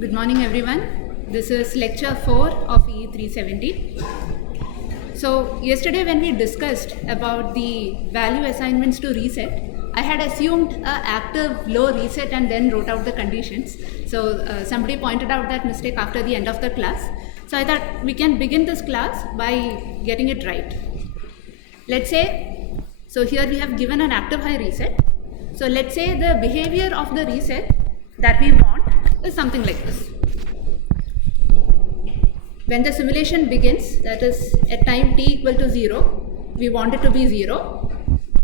Good morning everyone. This is lecture 4 of EE370. So yesterday when we discussed about the value assignments to reset, I had assumed an active low reset and then wrote out the conditions. So somebody pointed out that mistake after the end of the class. So I thought we can begin this class by getting it right. Let's say, so here we have given an active high reset. So let's say the behavior of the reset that we want is something like this. When the simulation begins, that is at time t equal to 0, we want it to be 0.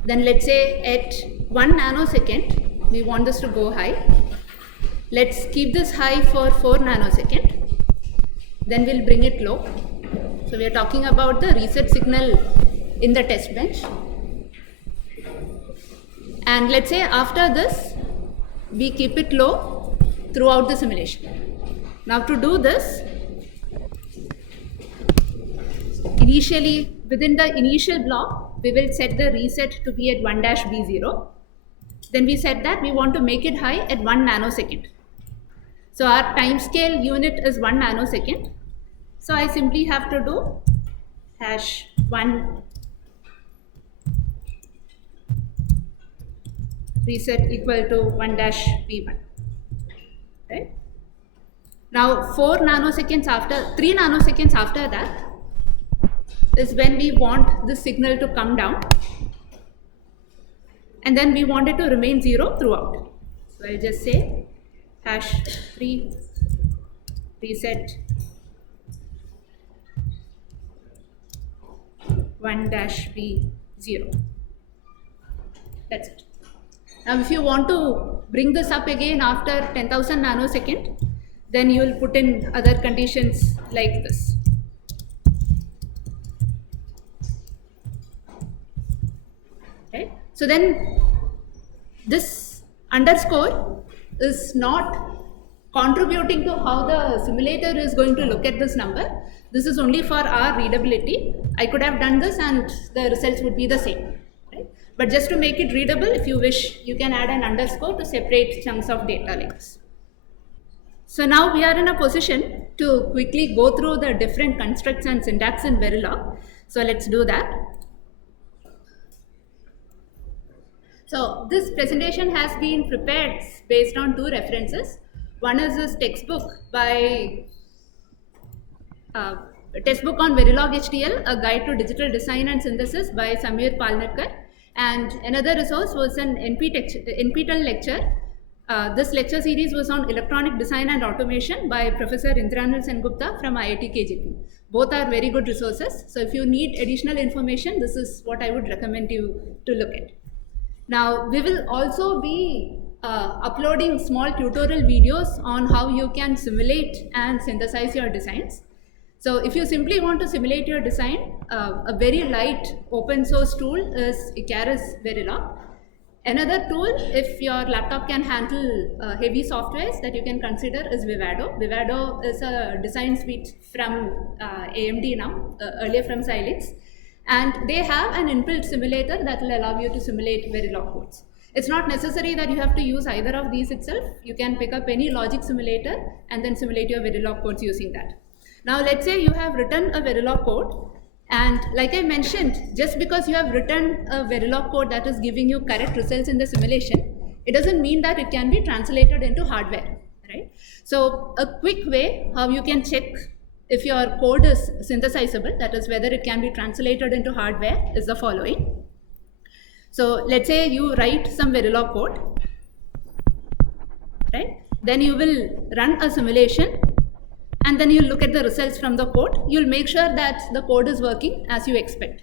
Then let's say at 1 nanosecond, we want this to go high. Let's keep this high for 4 nanosecond. Then we'll bring it low. So we are talking about the reset signal in the test bench. And let's say after this, we keep it low throughout the simulation. Now to do this, initially within the initial block, we will set the reset to be at 1-B0. Then we said that we want to make it high at 1 nanosecond. So our time scale unit is 1 nanosecond. So I simply have to do #1 reset equal to 1-B1. Right? Now 3 nanoseconds after that is when we want the signal to come down, and then we want it to remain 0 throughout. So I'll just say #3 reset 1-B0. That's it. Now if you want to bring this up again after 10,000 nanosecond, then you will put in other conditions like this. Okay. So then this underscore is not contributing to how the simulator is going to look at this number. This is only for our readability. I could have done this and the results would be the same. But just to make it readable, if you wish, you can add an underscore to separate chunks of data like this. So now we are in a position to quickly go through the different constructs and syntax in Verilog. So let's do that. So this presentation has been prepared based on 2 references. One is this textbook by textbook on Verilog HTL, a guide to digital design and synthesis by Samir Palnerkar. And another resource was an NPTEL lecture. This lecture series was on electronic design and automation by Professor Indranil Sengupta from IIT KGP. Both are very good resources. So if you need additional information, this is what I would recommend you to look at. Now, we will also be uploading small tutorial videos on how you can simulate and synthesize your designs. So if you simply want to simulate your design, a very light open source tool is Icarus Verilog. Another tool, if your laptop can handle heavy softwares that you can consider, is Vivado. Vivado is a design suite from AMD now, earlier from Xilinx. And they have an inbuilt simulator that will allow you to simulate Verilog codes. It's not necessary that you have to use either of these itself. You can pick up any logic simulator and then simulate your Verilog codes using that. Now let's say you have written a Verilog code, and like I mentioned, just because you have written a Verilog code that is giving you correct results in the simulation, it doesn't mean that it can be translated into hardware, right? So a quick way how you can check if your code is synthesizable, that is whether it can be translated into hardware, is the following. So let's say you write some Verilog code, right? Then you will run a simulation, and then you'll look at the results from the code. You'll make sure that the code is working as you expect.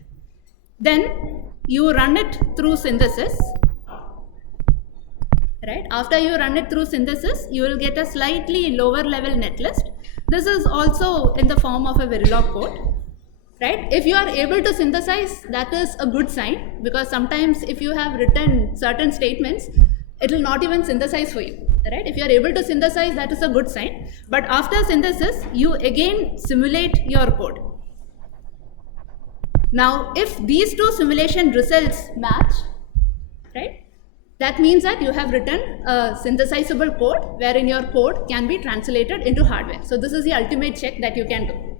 Then you run it through synthesis, right? After you run it through synthesis, you will get a slightly lower level netlist. This is also in the form of a Verilog code, right? If you are able to synthesize, that is a good sign, because sometimes if you have written certain statements, it will not even synthesize for you, right? If you are able to synthesize, that is a good sign. But after synthesis, you again simulate your code. Now, if these 2 simulation results match, right, That means that you have written a synthesizable code wherein your code can be translated into hardware. So this is the ultimate check that you can do.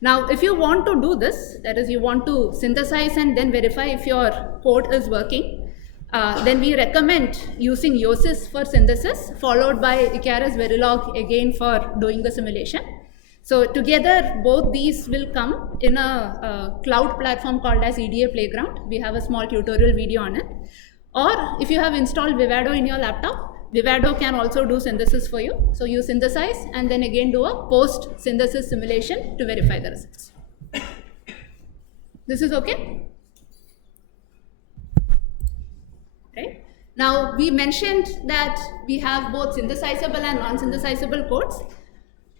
Now, if you want to do this, that is, you want to synthesize and then verify if your code is working, then we recommend using Yosis for synthesis, followed by Icarus Verilog again for doing the simulation. So together, both these will come in a cloud platform called as EDA Playground. We have a small tutorial video on it. Or if you have installed Vivado in your laptop, Vivado can also do synthesis for you. So you synthesize and then again do a post-synthesis simulation to verify the results. This is okay? Right? Now, we mentioned that we have both synthesizable and non-synthesizable codes.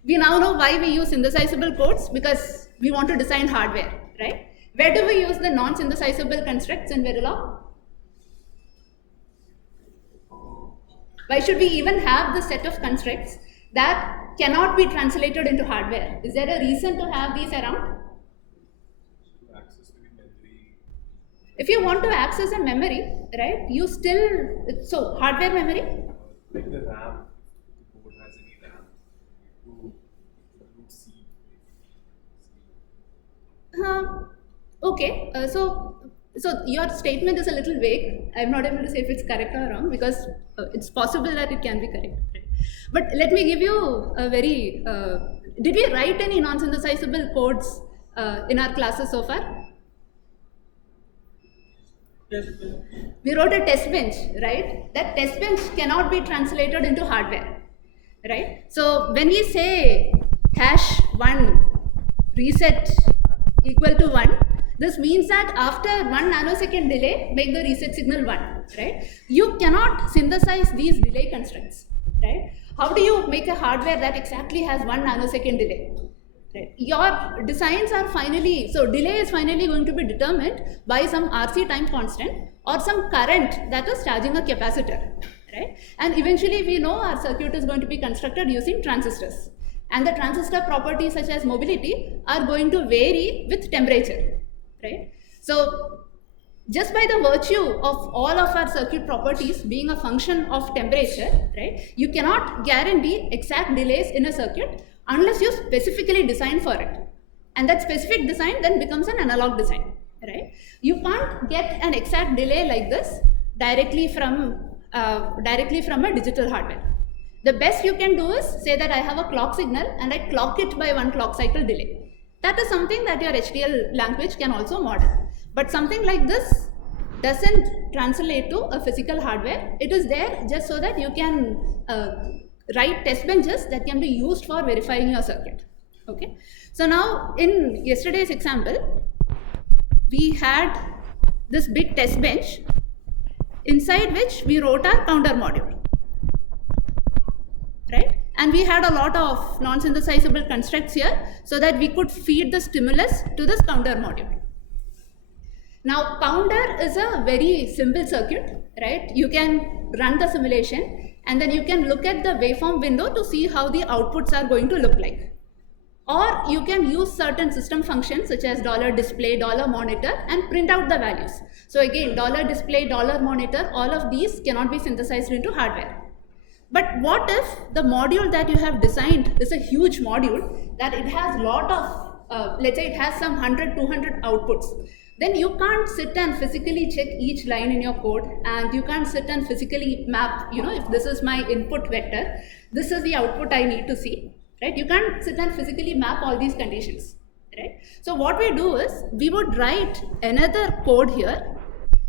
We now know why we use synthesizable codes, because we want to design hardware, right? Where do we use the non-synthesizable constructs in Verilog? Why should we even have this set of constructs that cannot be translated into hardware? Is there a reason to have these around? If you want to access a memory, right, you still, so hardware memory? Like the RAM, the code has any RAM to see. Okay, so your statement is a little vague. I'm not able to say if it's correct or wrong, because it's possible that it can be correct. But let me give you a very, did we write any non-synthesizable codes in our classes so far? Yes. We wrote a test bench, right? That test bench cannot be translated into hardware, right? So when we say #1 reset equal to 1, this means that after 1 nanosecond delay, make the reset signal 1, right? You cannot synthesize these delay constructs, right? How do you make a hardware that exactly has 1 nanosecond delay? Right. Your designs are finally, so delay is finally going to be determined by some RC time constant or some current that is charging a capacitor, right? And eventually we know our circuit is going to be constructed using transistors. And the transistor properties such as mobility are going to vary with temperature, right? So just by the virtue of all of our circuit properties being a function of temperature, right, you cannot guarantee exact delays in a circuit unless you specifically design for it. And that specific design then becomes an analog design, right? You can't get an exact delay like this directly from a digital hardware. The best you can do is say that I have a clock signal and I clock it by 1 clock cycle delay. That is something that your HDL language can also model. But something like this doesn't translate to a physical hardware. It is there just so that you can write test benches that can be used for verifying your circuit. Okay. So now in yesterday's example, we had this big test bench inside which we wrote our counter module, right? And we had a lot of non-synthesizable constructs here so that we could feed the stimulus to this counter module. Now counter is a very simple circuit, right? You can run the simulation and then you can look at the waveform window to see how the outputs are going to look like. Or you can use certain system functions such as $display, $monitor and print out the values. So again, $display, $monitor, all of these cannot be synthesized into hardware. But what if the module that you have designed is a huge module that it has a lot of, let's say it has some 100, 200 outputs. Then you can't sit and physically check each line in your code, and you can't sit and physically map, if this is my input vector, this is the output I need to see, right? You can't sit and physically map all these conditions, right? So what we do is, we would write another code here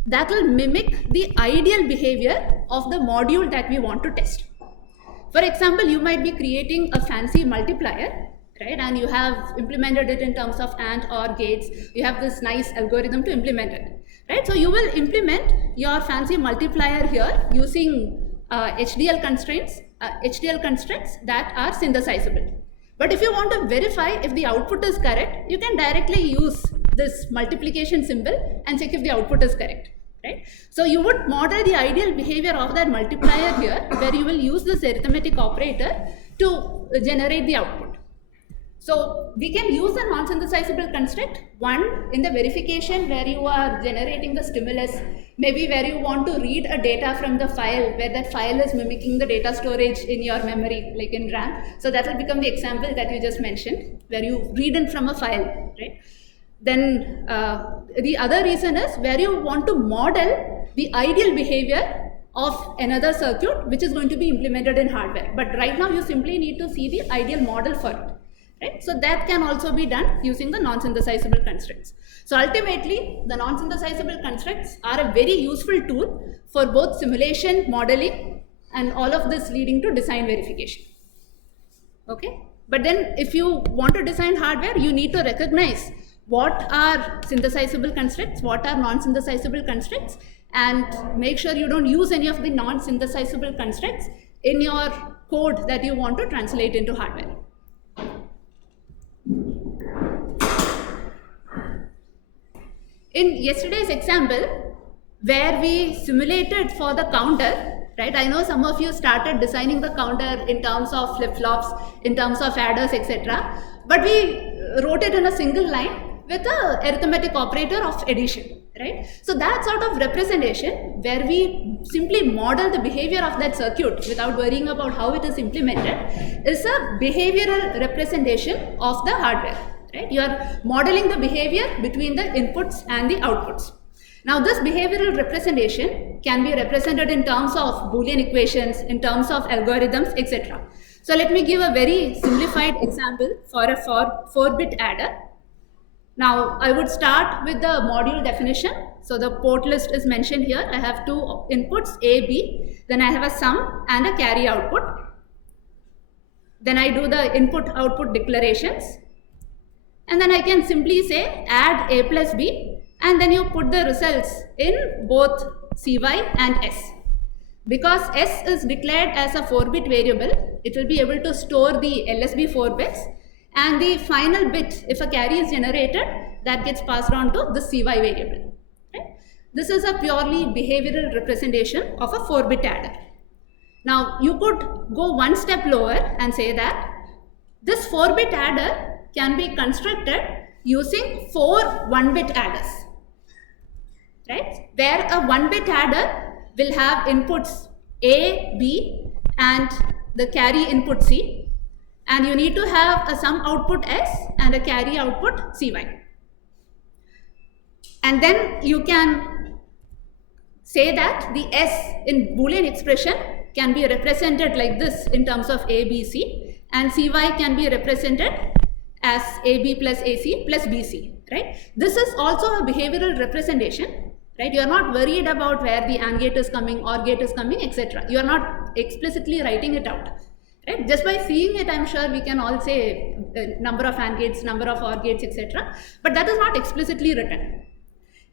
that will mimic the ideal behavior of the module that we want to test. For example, you might be creating a fancy multiplier, right? And you have implemented it in terms of AND or gates. You have this nice algorithm to implement it, right? So you will implement your fancy multiplier here using HDL constraints, HDL constructs that are synthesizable. But if you want to verify if the output is correct, you can directly use this multiplication symbol and check if the output is correct, right? So you would model the ideal behavior of that multiplier here, where you will use this arithmetic operator to generate the output. So we can use the non-synthesizable construct, one in the verification where you are generating the stimulus, maybe where you want to read a data from the file, where that file is mimicking the data storage in your memory, like in RAM. So that will become the example that you just mentioned, where you read in from a file, right? Then the other reason is where you want to model the ideal behavior of another circuit which is going to be implemented in hardware. But right now you simply need to see the ideal model for it. Right? So that can also be done using the non-synthesizable constructs. So ultimately, the non-synthesizable constructs are a very useful tool for both simulation, modeling, and all of this leading to design verification. Okay? But then if you want to design hardware, you need to recognize what are synthesizable constructs, what are non-synthesizable constructs, and make sure you don't use any of the non-synthesizable constructs in your code that you want to translate into hardware. In yesterday's example, where we simulated for the counter, right? I know some of you started designing the counter in terms of flip-flops, in terms of adders, etc. But we wrote it in a single line with an arithmetic operator of addition, right? So that sort of representation, where we simply model the behavior of that circuit without worrying about how it is implemented, is a behavioral representation of the hardware. Right? You are modeling the behavior between the inputs and the outputs. Now this behavioral representation can be represented in terms of Boolean equations, in terms of algorithms, etc. So let me give a very simplified example for a 4-bit adder. Now I would start with the module definition. So the port list is mentioned here. I have two inputs A, B, then I have a sum and a carry output. Then I do the input-output declarations. And then I can simply say add A plus B, and then you put the results in both CY and S. Because S is declared as a 4-bit variable, it will be able to store the LSB 4 bits, and the final bit, if a carry is generated, that gets passed on to the CY variable. Right? This is a purely behavioral representation of a 4-bit adder. Now you could go one step lower and say that this 4-bit adder can be constructed using 4 1-bit adders, right? Where a 1-bit adder will have inputs A, B, and the carry input C, and you need to have a sum output S and a carry output CY. And then you can say that the S in Boolean expression can be represented like this in terms of A, B, C, and CY can be represented as AB plus AC plus BC, right? This is also a behavioral representation, right? You are not worried about where the AND gate is coming, OR gate is coming, etc. You are not explicitly writing it out, right? Just by seeing it, I'm sure we can all say number of AND gates, number of OR gates, etc. But that is not explicitly written.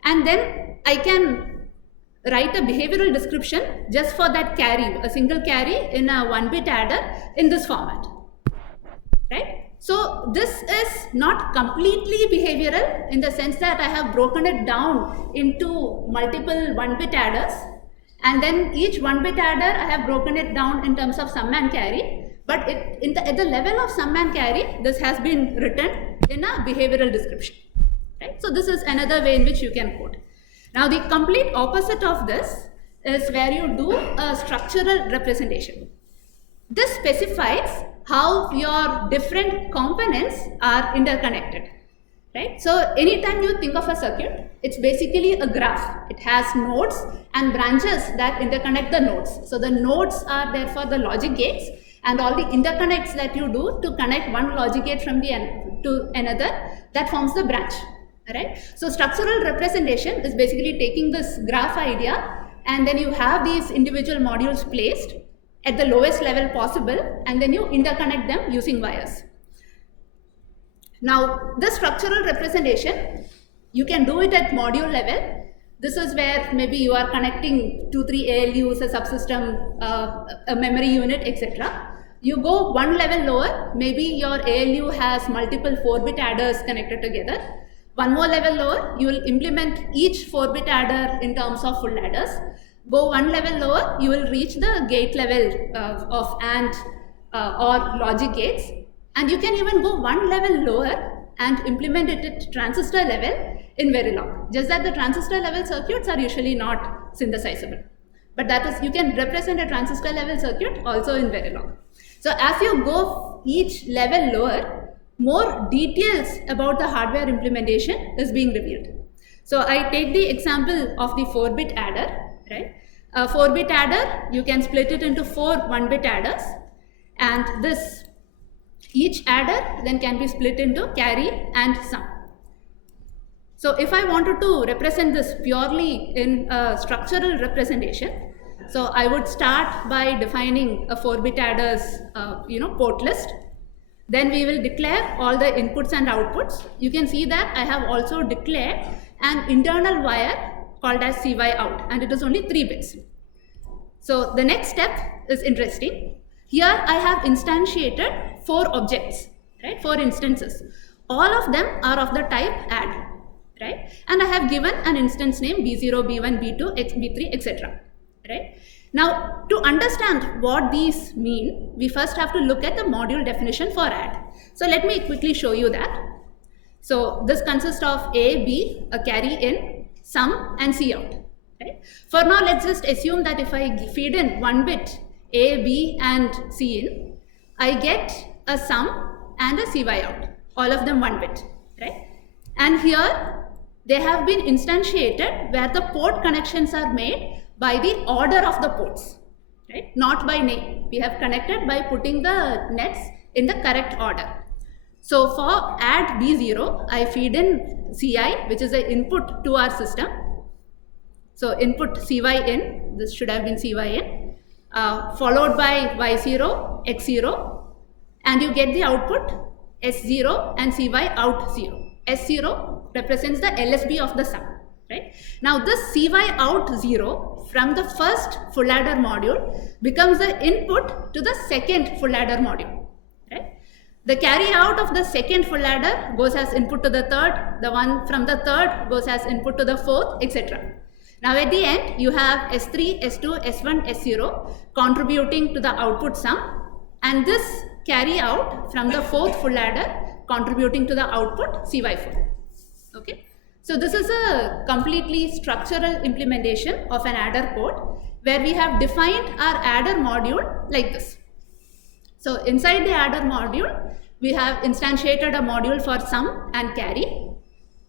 And then I can write a behavioral description just for that carry, a single carry in a 1-bit adder in this format, right? So this is not completely behavioral in the sense that I have broken it down into multiple 1-bit adders, and then each 1-bit adder I have broken it down in terms of sum and carry, but at the level of sum and carry, this has been written in a behavioral description, right? So this is another way in which you can code. Now the complete opposite of this is where you do a structural representation. This specifies how your different components are interconnected, right? So anytime you think of a circuit, it's basically a graph. It has nodes and branches that interconnect the nodes. So the nodes are therefore the logic gates, and all the interconnects that you do to connect one logic gate from to another, that forms the branch, right? So structural representation is basically taking this graph idea, and then you have these individual modules placed at the lowest level possible, and then you interconnect them using wires. Now, this structural representation, you can do it at module level. This is where maybe you are connecting 2-3 ALUs, a subsystem, a memory unit, etc. You go one level lower, maybe your ALU has multiple 4-bit adders connected together. One more level lower, you will implement each 4-bit adder in terms of full adders. Go one level lower, you will reach the gate level of AND or logic gates. And you can even go one level lower and implement it at transistor level in Verilog. Just that the transistor level circuits are usually not synthesizable. But that is, you can represent a transistor level circuit also in Verilog. So as you go each level lower, more details about the hardware implementation is being revealed. So I take the example of the 4-bit adder, right? A 4-bit adder, you can split it into 4 1-bit adders, and this each adder then can be split into carry and sum. So if I wanted to represent this purely in a structural representation, so I would start by defining a 4-bit adder's port list. Then we will declare all the inputs and outputs. You can see that I have also declared an internal wire called as CY out, and it is only 3 bits. So the next step is interesting. Here I have instantiated 4 objects, right? 4 instances. All of them are of the type add, right? And I have given an instance name B0, B1, B2, B3, etc. Right? Now, to understand what these mean, we first have to look at the module definition for add. So let me quickly show you that. So this consists of A, B, a carry in, sum, and C out. Right? For now, let's just assume that if I feed in 1 bit A, B, and C in, I get a sum and a CY out, all of them 1 bit. Right? And here they have been instantiated where the port connections are made by the order of the ports, right? Not by name. We have connected by putting the nets in the correct order. So for add B0, I feed in CI, which is the input to our system. So input CY in, this should have been CY in, followed by Y0, X0, and you get the output S0 and CY out 0. S0 represents the LSB of the sum. Right? Now this CY out 0 from the first full adder module becomes the input to the second full adder module. Right? The carry out of the second full adder goes as input to the third, the one from the third goes as input to the fourth, etc. Now at the end you have S3, S2, S1, S0 contributing to the output sum, and this carry out from the fourth full adder contributing to the output CY4. Okay? So this is a completely structural implementation of an adder code where we have defined our adder module like this. So inside the adder module, we have instantiated a module for sum and carry.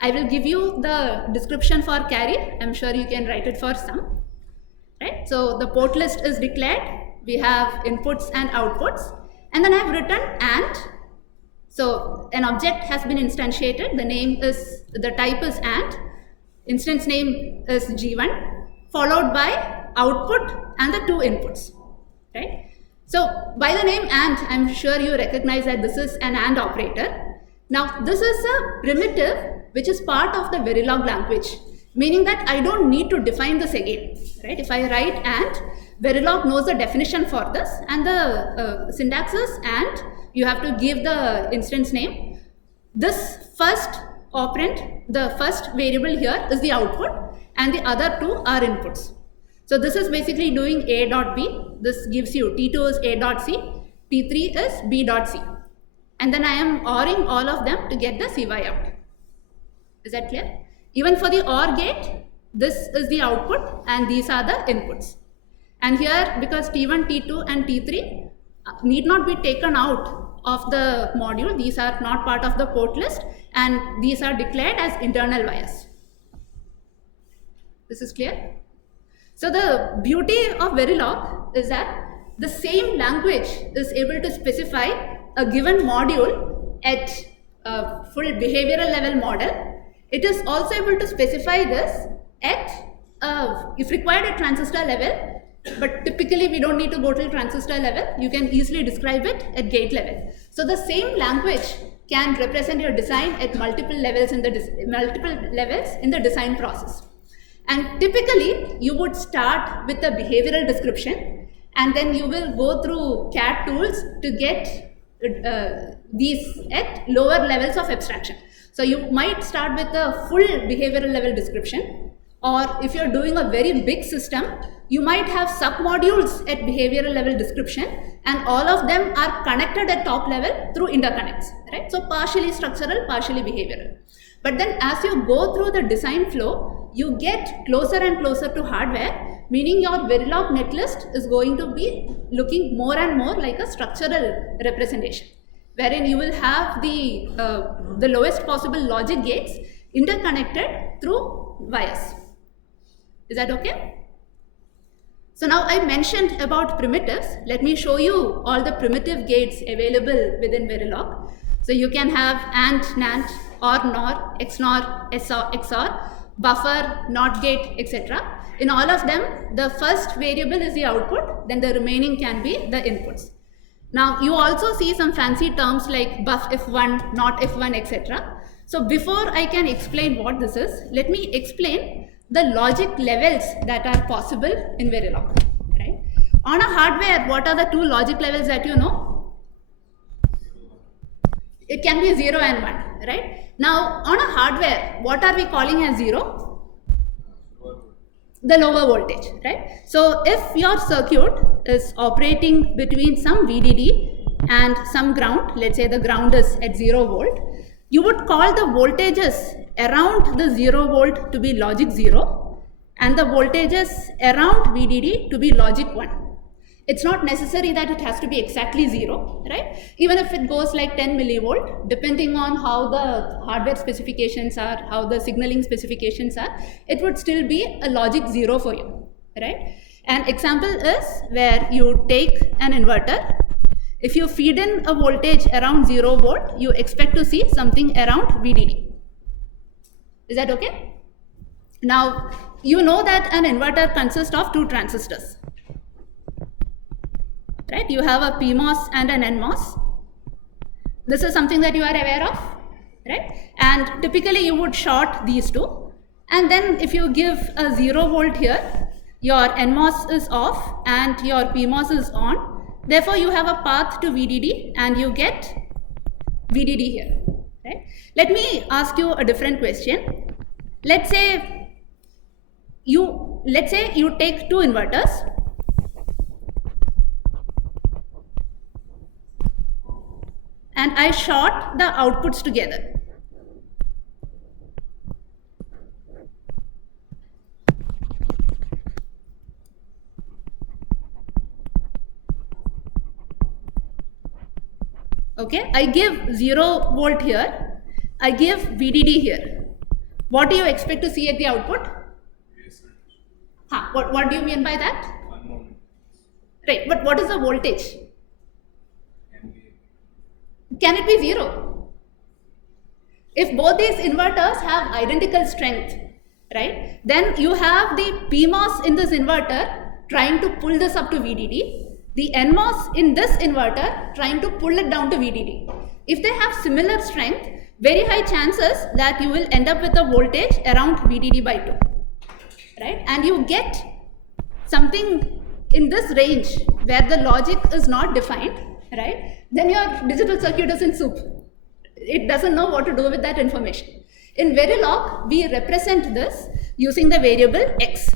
I will give you the description for carry. I'm sure you can write it for sum. Right? So the port list is declared. We have inputs and outputs. And then I have written and. So an object has been instantiated, the type is and, instance name is G1, followed by output and the 2 inputs, right? So by the name and, I'm sure you recognize that this is an and operator. Now this is a primitive which is part of the Verilog language, meaning that I don't need to define this again, right? If I write and, Verilog knows the definition for this, and the syntax is and, you have to give the instance name. This first operand, the first variable here is the output, and the other 2 are inputs. So this is basically doing A dot B. This gives you T2 is A dot C, T3 is B dot C. And then I am ORing all of them to get the CY out. Is that clear? Even for the OR gate, this is the output and these are the inputs. And here, because T1, T2 and T3 need not be taken out of the module, these are not part of the port list, and these are declared as internal wires. This is clear? So the beauty of Verilog is that the same language is able to specify a given module at a full behavioral level model. It is also able to specify this at, if required, at transistor level. But typically we don't need to go to transistor level. You can easily describe it at gate level. So the same language can represent your design at multiple levels in the design process. And typically you would start with a behavioral description, and then you will go through CAD tools to get these at lower levels of abstraction. So you might start with a full behavioral level description, Or if you're doing a very big system, you might have sub-modules at behavioral level description, and all of them are connected at top level through interconnects, right? So partially structural, partially behavioral. But then as you go through the design flow, you get closer and closer to hardware, meaning your Verilog netlist is going to be looking more and more like a structural representation, wherein you will have the lowest possible logic gates interconnected through wires. Is that okay? So now I mentioned about primitives. Let me show you all the primitive gates available within Verilog. So you can have AND, NAND, OR, NOR, XNOR, XOR, buffer, NOT gate, etc. In all of them, the first variable is the output, then the remaining can be the inputs. Now you also see some fancy terms like buff if1, not if1, etc. So before I can explain what this is, let me explain the logic levels that are possible in Verilog, right? On a hardware, what are the two logic levels that you know? It can be 0 and 1, right? Now, on a hardware, what are we calling as 0? The lower voltage, right? So, if your circuit is operating between some VDD and some ground, let's say the ground is at 0 volt, you would call the voltages around the 0 volt to be logic 0 and the voltages around VDD to be logic 1. It's not necessary that it has to be exactly 0, right? Even if it goes like 10 millivolt, depending on how the hardware specifications are, how the signaling specifications are, it would still be a logic 0 for you, right? An example is where you take an inverter. If you feed in a voltage around 0 volt, you expect to see something around VDD. Is that okay? Now, you know that an inverter consists of two transistors, right? You have a PMOS and an NMOS. This is something that you are aware of, right? And typically you would short these two. And then if you give a 0 volt here, your NMOS is off and your PMOS is on. Therefore, you have a path to VDD and you get VDD here, right? Let me ask you a different question. Let's say you take two inverters and I short the outputs together. Okay, I give 0 volt here, I give VDD here. What do you expect to see at the output? What do you mean by that? Unknown. Right, but what is the voltage? Can it be 0? If both these inverters have identical strength, right, then you have the PMOS in this inverter trying to pull this up to VDD, the NMOS in this inverter trying to pull it down to VDD. If they have similar strength, very high chances that you will end up with a voltage around VDD by 2, right? And you get something in this range where the logic is not defined, right? Then your digital circuit is in soup. It doesn't know what to do with that information. In Verilog, we represent this using the variable x.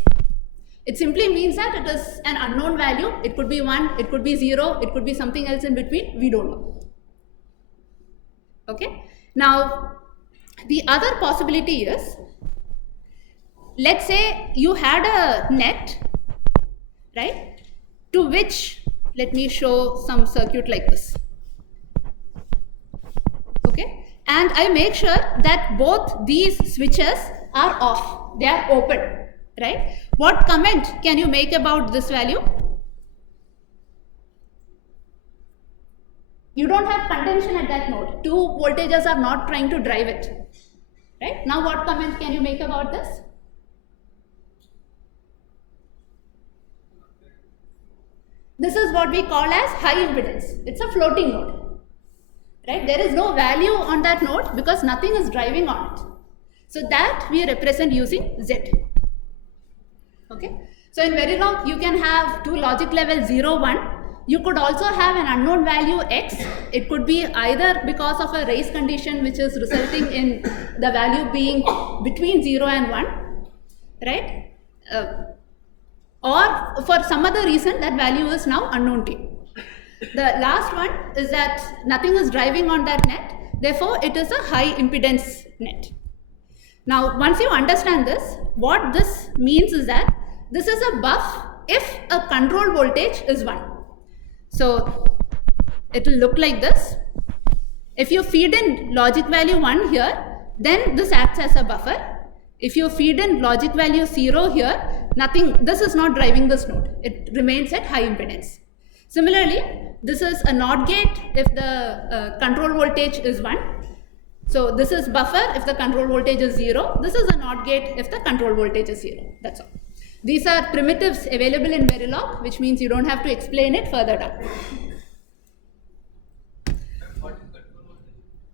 It simply means that it is an unknown value. It could be 1, it could be 0, it could be something else in between. We don't know. Okay. Now, the other possibility is, let's say you had a net, right, to which, let me show some circuit like this. Okay. And I make sure that both these switches are off. They are open, right? What comment can you make about this value? You don't have contention at that node. Two voltages are not trying to drive it, right? Now what comment can you make about this? This is what we call as high impedance. It's a floating node, right? There is no value on that node because nothing is driving on it. So that we represent using Z. Okay. So in Verilog, you can have two logic levels 0, 1. You could also have an unknown value x. It could be either because of a race condition which is resulting in the value being between 0 and 1. right? Or for some other reason that value is now unknown to you. The last one is that nothing is driving on that net, therefore it is a high impedance net. Now once you understand this, what this means is that this is a buff if a control voltage is 1. So it will look like this. If you feed in logic value 1 here, then this acts as a buffer. If you feed in logic value 0 here, nothing, this is not driving this node. It remains at high impedance. Similarly, this is a NOT gate if the control voltage is 1. So this is buffer if the control voltage is 0. This is a NOT gate if the control voltage is 0. That's all. These are primitives available in Verilog, which means you don't have to explain it further down.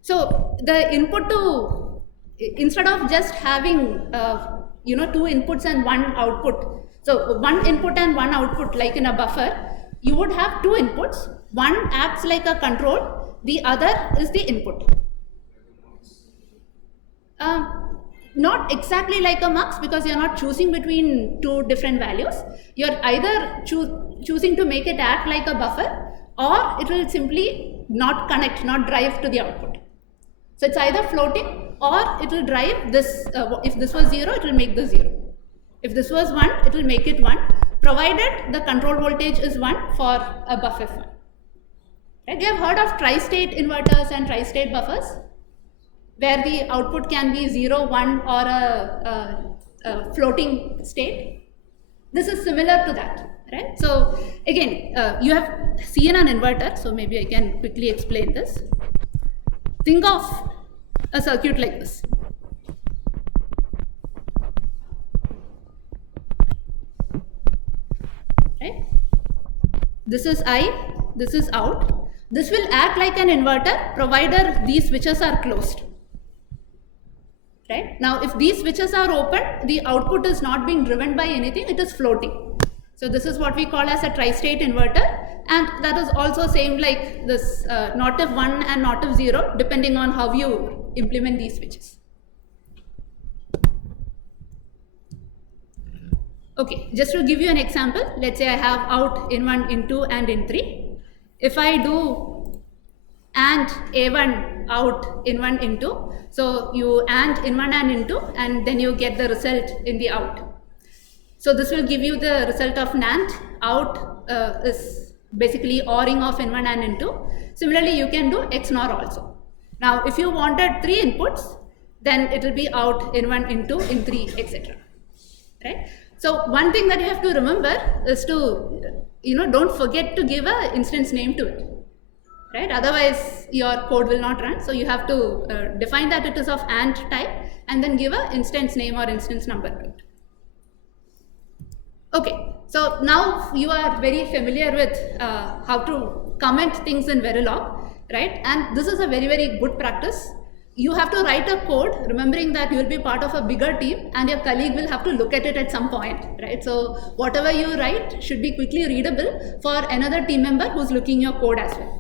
So the input to, instead of just having two inputs and one output, so one input and one output like in a buffer, you would have two inputs. One acts like a control, the other is the input. Not exactly like a mux, because you're not choosing between two different values. You're either choosing to make it act like a buffer, or it will simply not connect, not drive to the output. So it's either floating or it will drive this. If this was 0, it will make the 0. If this was 1, it will make it 1, provided the control voltage is 1 for a buff F1. Right? You have heard of tri-state inverters and tri-state buffers, where the output can be 0, 1 or a floating state. This is similar to that, right? So again, you have seen an inverter, so maybe I can quickly explain this. Think of a circuit like this. Right? This is I, this is out. This will act like an inverter provided these switches are closed. Right? Now if these switches are open, the output is not being driven by anything, it is floating. So this is what we call as a tri-state inverter, and that is also same like this not if 1 and not if 0, depending on how you implement these switches. Okay, just to give you an example, let's say I have out in 1, in 2 and in 3. If I do AND A1 out in 1 in 2, so you AND in 1 and in 2, and then you get the result in the out. So this will give you the result of NAND. Out is basically ORing of in 1 and in 2. Similarly, you can do XNOR also. Now if you wanted 3 inputs, then it will be out in 1, in 2, in 3, etc. Right? So one thing that you have to remember is to, don't forget to give an instance name to it. Right? Otherwise your code will not run. So you have to define that it is of AND type and then give an instance name or instance number to it. Okay, so now you are very familiar with how to comment things in Verilog, right? And this is a very, very good practice. You have to write a code remembering that you will be part of a bigger team and your colleague will have to look at it at some point, right? So whatever you write should be quickly readable for another team member who's looking your code as well.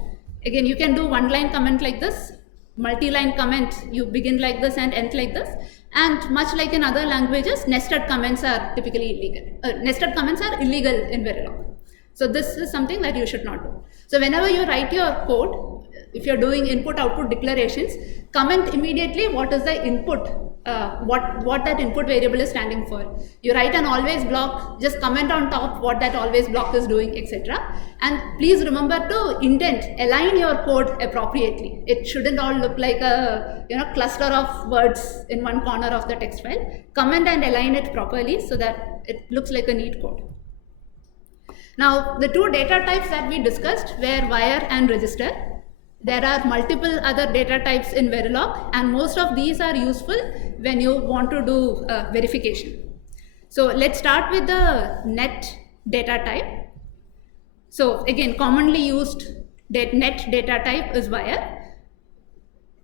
Again, you can do one-line comment like this, multi-line comment, you begin like this and end like this. And much like in other languages, nested comments are typically illegal. Nested comments are illegal in Verilog. So this is something that you should not do. So whenever you write your code, if you're doing input-output declarations, comment immediately what is the input, what that input variable is standing for. You write an always block, just comment on top what that always block is doing, etc. And please remember to indent, align your code appropriately. It shouldn't all look like a cluster of words in one corner of the text file. Comment and align it properly so that it looks like a neat code. Now the two data types that we discussed were wire and register. There are multiple other data types in Verilog, and most of these are useful when you want to do verification. So let's start with the net data type. So again, commonly used net data type is wire.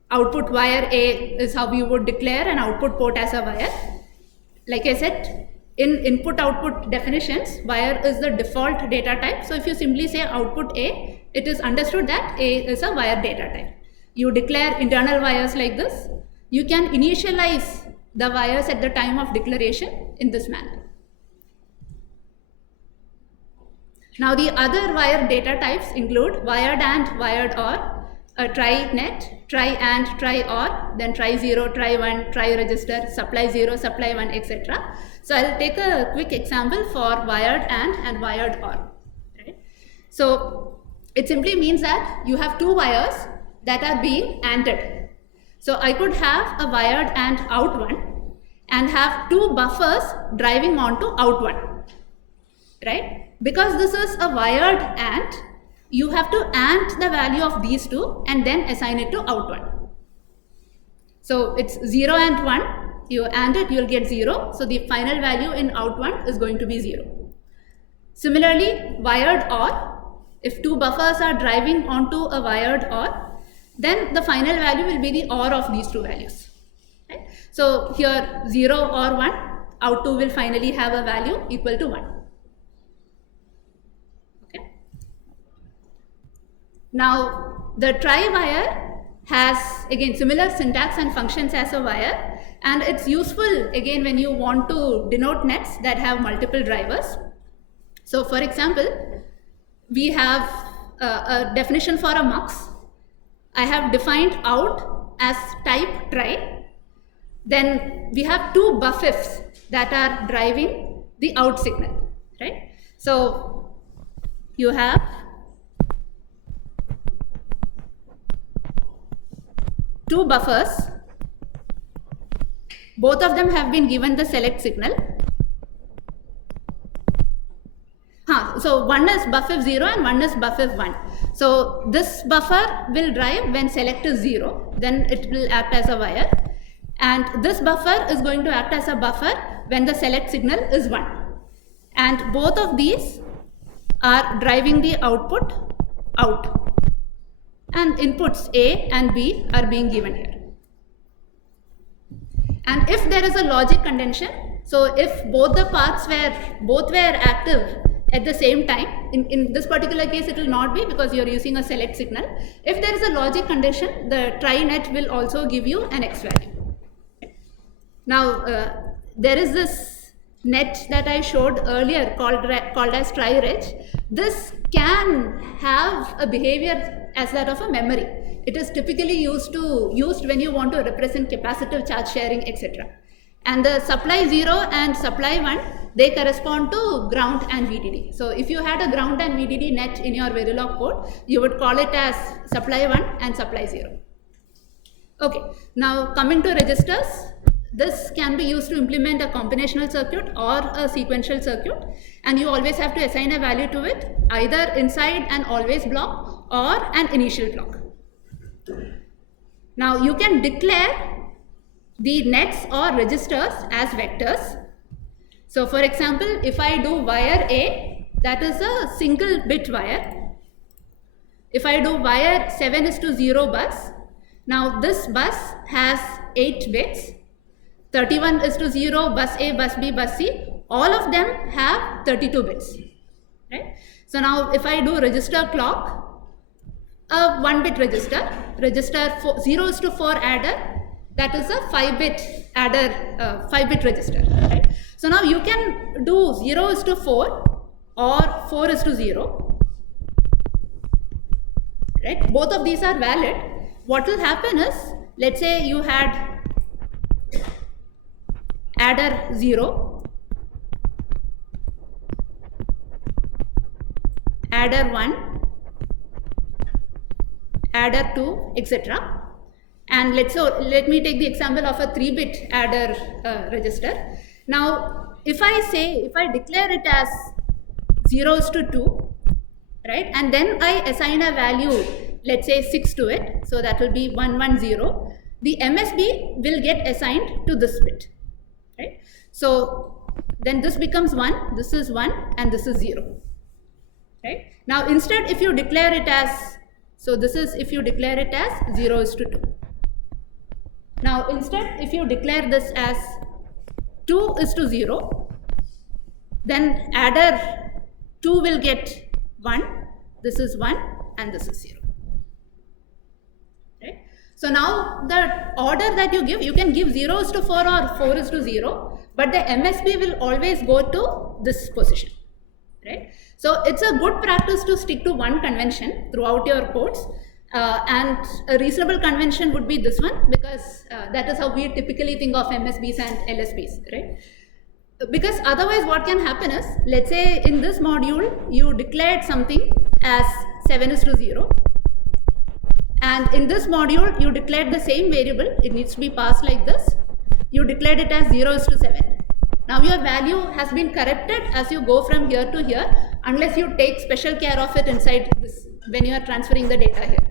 Output wire A is how you would declare an output port as a wire. Like I said, in input-output definitions, wire is the default data type. So if you simply say output A, it is understood that A is a wire data type. You declare internal wires like this. You can initialize the wires at the time of declaration in this manner. Now the other wire data types include wired and wired OR, a tri-net, tri-and, tri-OR, then tri-0, tri-1, tri-register, supply 0, supply 1, etc. So I'll take a quick example for wired and wired OR. Right? So it simply means that you have two wires that are being ANDed. So I could have a wired and out one and have two buffers driving onto out one. Right? Because this is a wired AND, you have to AND the value of these two and then assign it to out one. So it's 0 and 1, you AND it, you'll get 0. So the final value in out one is going to be 0. Similarly, wired OR, if two buffers are driving onto a wired OR, then the final value will be the OR of these two values. Right? So here 0 or 1, out 2 will finally have a value equal to 1. Now, the tri-wire has again similar syntax and functions as a wire, and it's useful again when you want to denote nets that have multiple drivers. So, for example, we have a definition for a mux. I have defined out as type tri. Then we have two buffers that are driving the out signal, right? So, you have two buffers, both of them have been given the select signal. So one is buffer 0 and one is buffer 1. So this buffer will drive when select is 0, then it will act as a wire, and this buffer is going to act as a buffer when the select signal is 1. And both of these are driving the output out. And inputs A and B are being given here. And if there is a logic contention, so if both the paths were active at the same time, in this particular case it will not be because you are using a select signal. If there is a logic condition, the tri-net will also give you an X value. Now there is this net that I showed earlier called as tri-reg. This can have a behavior as that of a memory. It is typically used when you want to represent capacitive charge sharing, etc. And the supply 0 and supply 1, they correspond to ground and VDD. So if you had a ground and VDD net in your Verilog code, you would call it as supply 1 and supply 0. Okay, now coming to registers, this can be used to implement a combinational circuit or a sequential circuit, and you always have to assign a value to it, either inside an always block or an initial block. Now you can declare the nets or registers as vectors. So for example, if I do wire A, that is a single bit wire. If I do wire 7:0 bus, now this bus has 8 bits. 31:0, bus A, bus B, bus C, all of them have 32 bits, right? So now if I do register clock, a 1-bit register 0:4 adder, that is a 5-bit adder, 5-bit register, right? So now you can do 0:4 or 4:0, right? Both of these are valid. What will happen is, let's say you had adder 0, adder 1, adder 2, etc. And let me take the example of a 3-bit adder register. Now, if I declare it as 0:2, right, and then I assign a value, let's say 6 to it, so that will be 110, the MSB will get assigned to this bit, right? So then this becomes 1, this is 1, and this is 0, right? Now instead, if you declare it as, so this is if you declare it as 0:2. Now instead, if you declare this as 2:0, then adder 2 will get 1, this is 1, and this is 0. Right? So now the order that you give, you can give 0:4 or 4:0, but the MSB will always go to this position, right? So it's a good practice to stick to one convention throughout your codes, and a reasonable convention would be this one, because that is how we typically think of MSBs and LSBs, right? Because otherwise what can happen is, let's say in this module you declared something as 7:0, and in this module you declared the same variable, it needs to be passed like this, you declared it as 0:7. Now your value has been corrupted as you go from here to here, unless you take special care of it inside this when you are transferring the data here,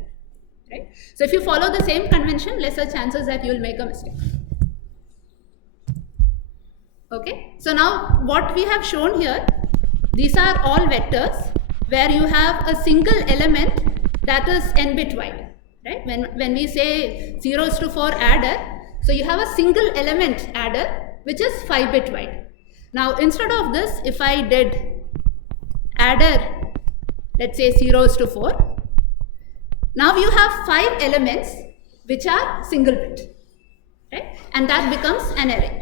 right? So if you follow the same convention, lesser chances that you will make a mistake. Okay, so now what we have shown here, these are all vectors where you have a single element that is n bit wide, right? When we say 0:4 adder, so you have a single element adder which is 5 bit wide. Now instead of this, if I did adder, let's say 0:4, now you have 5 elements which are single bit, right? And that becomes an array.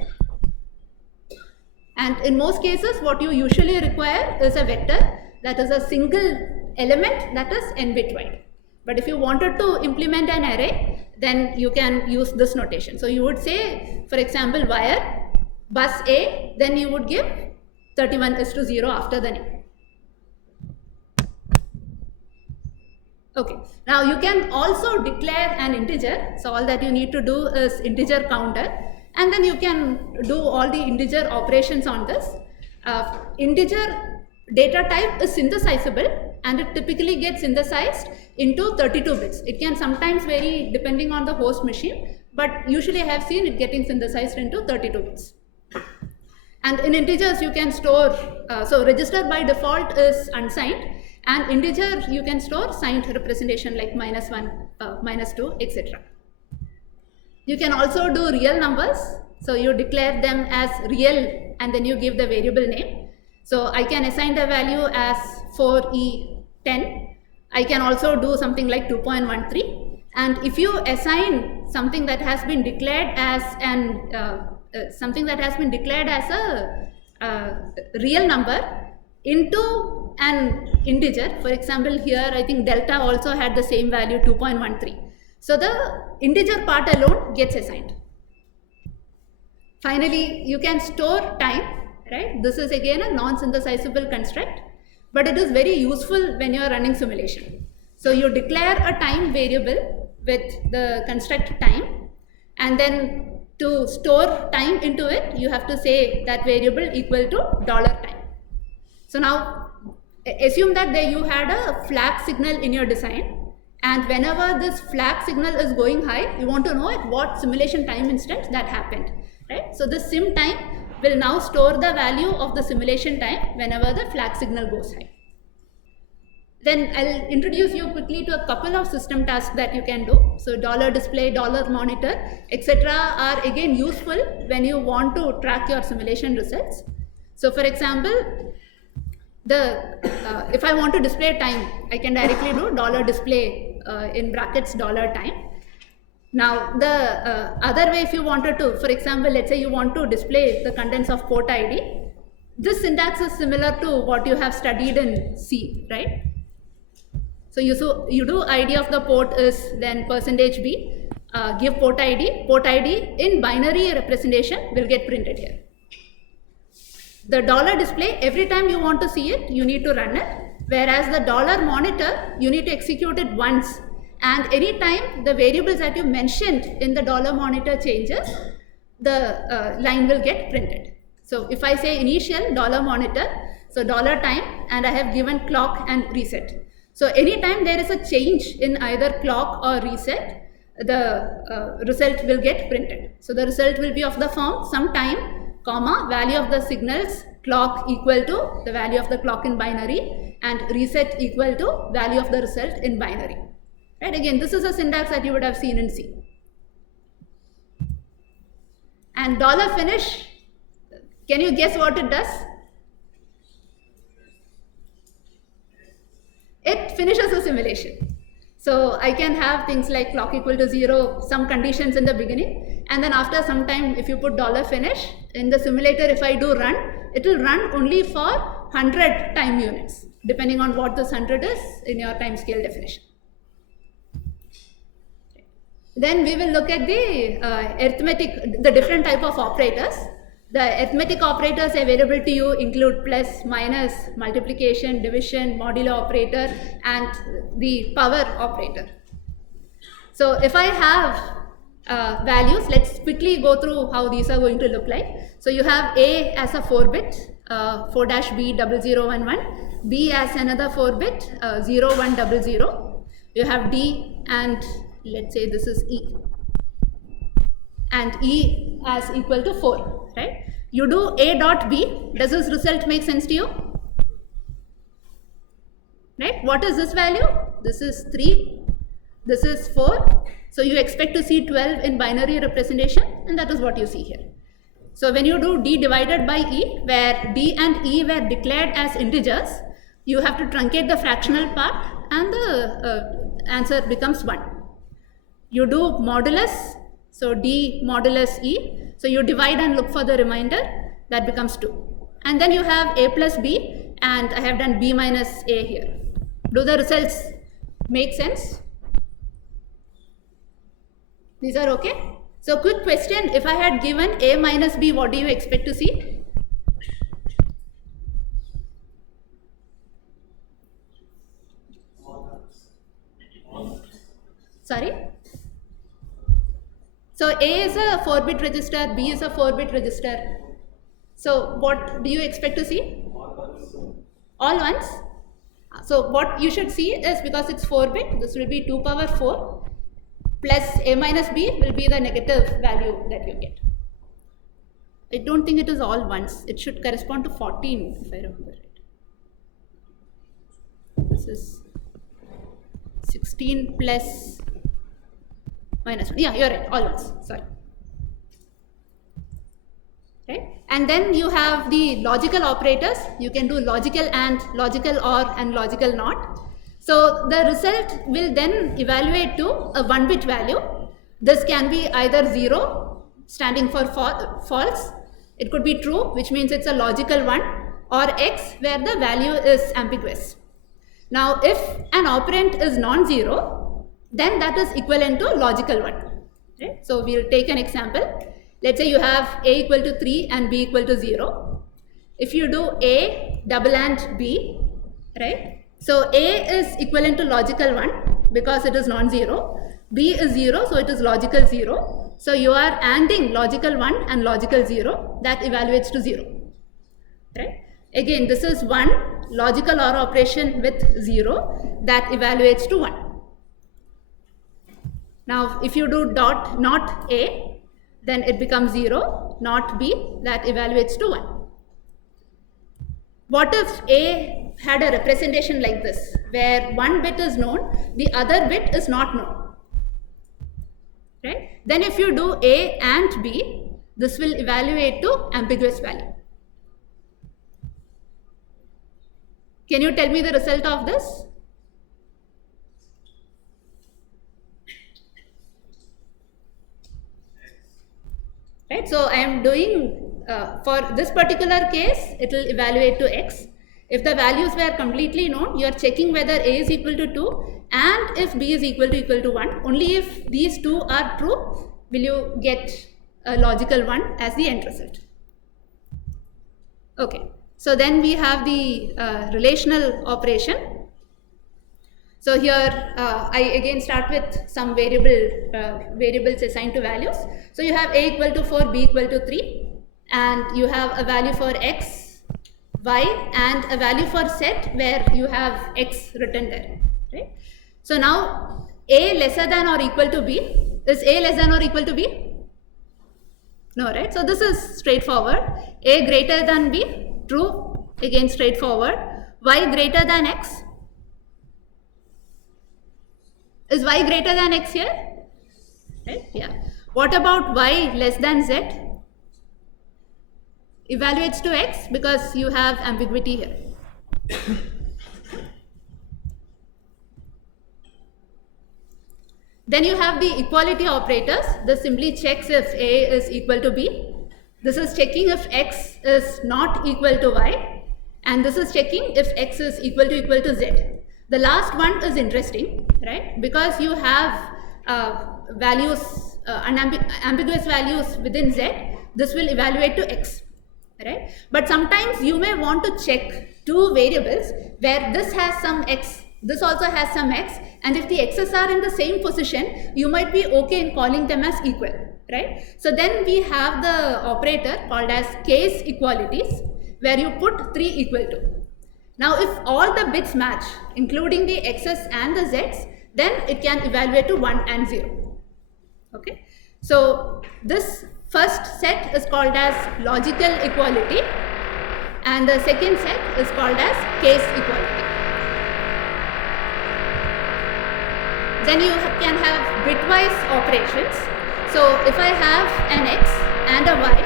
And in most cases, what you usually require is a vector that is a single element that is n bit wide. But if you wanted to implement an array, then you can use this notation. So you would say, for example, wire bus A, then you would give 31:0 after the name. Okay, now you can also declare an integer. So all that you need to do is integer counter, and then you can do all the integer operations on this. Integer data type is synthesizable, and it typically gets synthesized into 32 bits. It can sometimes vary depending on the host machine, but usually I have seen it getting synthesized into 32 bits. And in integers you can store, so register by default is unsigned, and integer you can store signed representation like -1, -2, etc. You can also do real numbers, so you declare them as real and then you give the variable name. So I can assign the value as 4E10. I can also do something like 2.13, and if you assign something that has been declared as a real number into an integer, for example here I think delta also had the same value 2.13. So the integer part alone gets assigned. Finally, you can store time, right? This is again a non-synthesizable construct, but it is very useful when you are running simulation. So you declare a time variable with the construct time, and then to store time into it, you have to say that variable equal to $time. So now assume that you had a flag signal in your design, and whenever this flag signal is going high, you want to know at what simulation time instance that happened, right? So the sim time will now store the value of the simulation time whenever the flag signal goes high. Then I'll introduce you quickly to a couple of system tasks that you can do. So $display, $monitor, etc. are again useful when you want to track your simulation results. So for example, if I want to display time, I can directly do $display in brackets $time. Now the other way, if you wanted to, for example, let's say you want to display the contents of port ID, this syntax is similar to what you have studied in C, right? So you do ID of the port is then %B, give port ID in binary representation will get printed here. The $display, every time you want to see it, you need to run it, whereas the $monitor, you need to execute it once, and anytime the variables that you mentioned in the $monitor changes, the line will get printed. So if I say initial $monitor, so $time, and I have given clock and reset. So anytime there is a change in either clock or reset, the result will get printed. So the result will be of the form some time, comma, value of the signals, clock equal to the value of the clock in binary, and reset equal to value of the result in binary. Right? Again, this is a syntax that you would have seen in C. And $finish, can you guess what it does? It finishes the simulation. So I can have things like clock equal to 0, some conditions in the beginning, and then after some time, if you put $finish in the simulator, if I do run, it will run only for 100 time units, depending on what this 100 is in your time scale definition. Then we will look at the arithmetic, the different type of operators. The arithmetic operators available to you include plus, minus, multiplication, division, modulo operator, and the power operator. So if I have values, let's quickly go through how these are going to look like. So you have A as a 4-bit, 4-B0011, B as another 4-bit, 0100. You have D, and let's say this is E, and E as equal to 4, right? You do A dot B, does this result make sense to you? Right? What is this value? This is 3, this is 4, so you expect to see 12 in binary representation, and that is what you see here. So when you do D divided by E, where D and E were declared as integers, you have to truncate the fractional part, and the answer becomes 1. You do modulus, so D modulus E, so you divide and look for the remainder, that becomes 2. And then you have A plus B, and I have done B minus A here. Do the results make sense? These are okay? So quick question, if I had given A minus B, what do you expect to see? Sorry? So A is a 4-bit register, B is a 4-bit register. So what do you expect to see? All ones. So what you should see is, because it's 4-bit, this will be 2 power 4 plus A minus B will be the negative value that you get. I don't think it is all ones. It should correspond to 14 if I remember right. This is 16 plus minus 1. Yeah, you're right, all ones, sorry. Right? And then you have the logical operators. You can do logical and, logical or, and logical not. So the result will then evaluate to a 1-bit value. This can be either 0, standing for false. It could be true, which means it's a logical 1, or X, where the value is ambiguous. Now, if an operand is non-zero, then that is equivalent to logical 1. Right? So we'll take an example. Let's say you have A equal to 3 and B equal to 0. If you do A double and B, right? So A is equivalent to logical 1 because it is non-zero. B is 0, so it is logical 0. So you are ANDing logical 1 and logical 0, that evaluates to 0. Right? Again, this is 1 logical OR operation with 0, that evaluates to 1. Now, if you do dot not A, then it becomes 0, not B, that evaluates to 1. What if A had a representation like this, where one bit is known, the other bit is not known? Right? Then if you do A and B, this will evaluate to ambiguous value. Can you tell me the result of this? Right, so I am doing, for this particular case, it will evaluate to X. If the values were completely known, you are checking whether A is equal to 2 and if B is equal to 1. Only if these two are true, will you get a logical 1 as the end result. Okay, so then we have the relational operation. So here I again start with some variables assigned to values. So you have A equal to 4, B equal to 3, and you have a value for X, Y, and a value for set where you have X written there. Right? So now A lesser than or equal to B. Is A less than or equal to B? No, right? So this is straightforward. A greater than B, true, again straightforward. Y greater than X. Is Y greater than X here? Right? Yeah. What about Y less than Z? Evaluates to X because you have ambiguity here. Then you have the equality operators. This simply checks if A is equal to B. This is checking if X is not equal to Y. And this is checking if X is equal to Z. The last one is interesting, right? Because you have values, ambiguous values within Z, this will evaluate to X, right? But sometimes you may want to check two variables where this has some X, this also has some X, and if the X's are in the same position, you might be okay in calling them as equal, right? So then we have the operator called as case equalities, where you put 3 equal to. Now if all the bits match, including the X's and the Z's, then it can evaluate to 1 and 0. Okay, so this first set is called as logical equality, and the second set is called as case equality. Then you can have bitwise operations. So if I have an X and a Y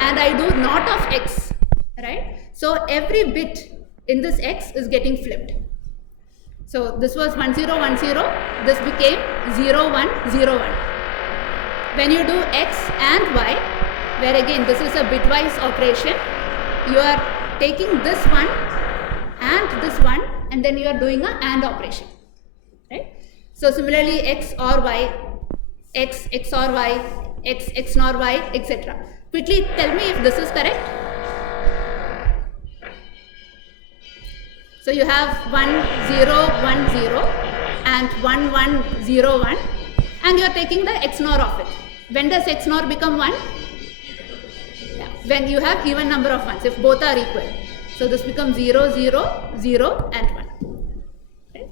and I do not of X, right? So every bit in this X is getting flipped. So this was 1010, this became 0101. When you do X and Y, where again this is a bitwise operation, you are taking this one and then you are doing a AND operation, right? So similarly X or Y, X or Y, X nor Y, etc. Quickly tell me if this is correct. So you have 1010 and 1101 and you are taking the XNOR of it. When does XNOR become 1? Yeah. When you have even number of ones, if both are equal. So this becomes 0, 0, 0 and 1. Okay.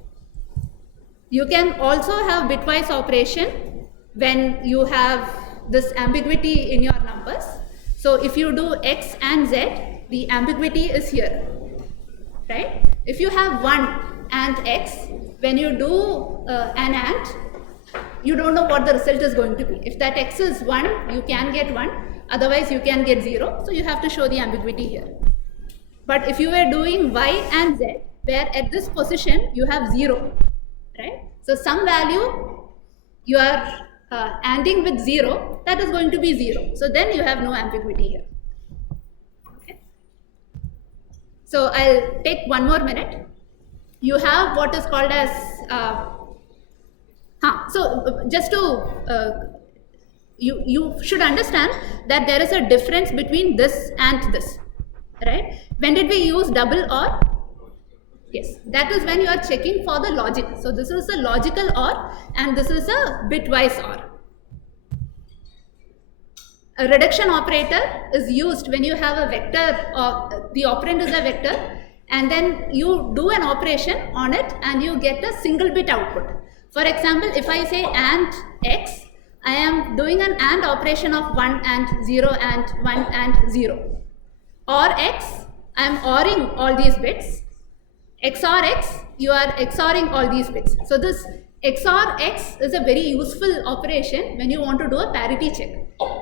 You can also have bitwise operation when you have this ambiguity in your numbers. So if you do X and Z, the ambiguity is here, right? If you have 1 and X, when you do an AND, you don't know what the result is going to be. If that X is 1, you can get 1, otherwise you can get 0, so you have to show the ambiguity here. But if you were doing Y and Z, where at this position you have 0, right? So some value you are ANDing with 0, that is going to be 0. So then you have no ambiguity here. Okay. So I'll take one more minute. You have what is called as, so just to, you should understand that there is a difference between this and this, right? When did we use double OR? Yes, that is when you are checking for the logic. So this is a logical OR and this is a bitwise OR. A reduction operator is used when you have a vector, or the operand is a vector, and then you do an operation on it and you get a single bit output. For example, if I say AND X, I am doing an AND operation of 1 and 0 and 1 and 0. OR X, I am ORing all these bits. XOR X, you are XORing all these bits. So this XOR X is a very useful operation when you want to do a parity check,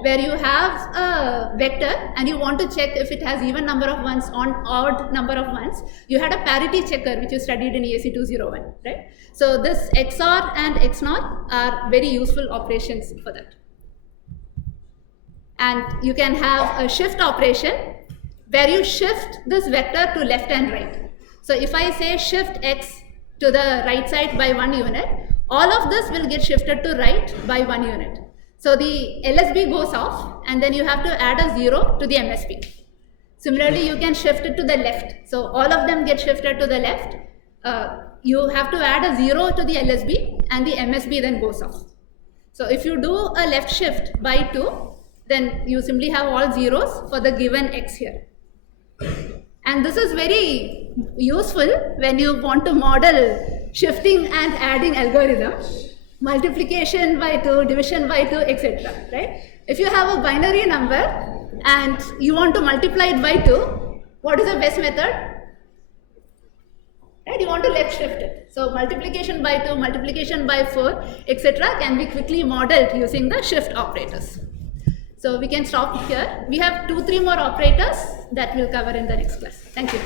where you have a vector and you want to check if it has even number of ones on odd number of ones. You had a parity checker which you studied in ESC 201, right? So this XOR and XNOR are very useful operations for that. And you can have a shift operation where you shift this vector to left and right. So if I say shift X to the right side by 1 unit, all of this will get shifted to right by 1 unit. So the LSB goes off and then you have to add a 0 to the MSB. Similarly, you can shift it to the left. So all of them get shifted to the left. You have to add a 0 to the LSB and the MSB then goes off. So if you do a left shift by 2, then you simply have all zeros for the given X here. And this is very useful when you want to model shifting and adding algorithm, multiplication by 2, division by 2, etc. Right? If you have a binary number and you want to multiply it by 2, what is the best method? Right? You want to left shift it. So multiplication by 2, multiplication by 4, etc. can be quickly modeled using the shift operators. So we can stop here. We have 2-3 more operators that we'll cover in the next class. Thank you.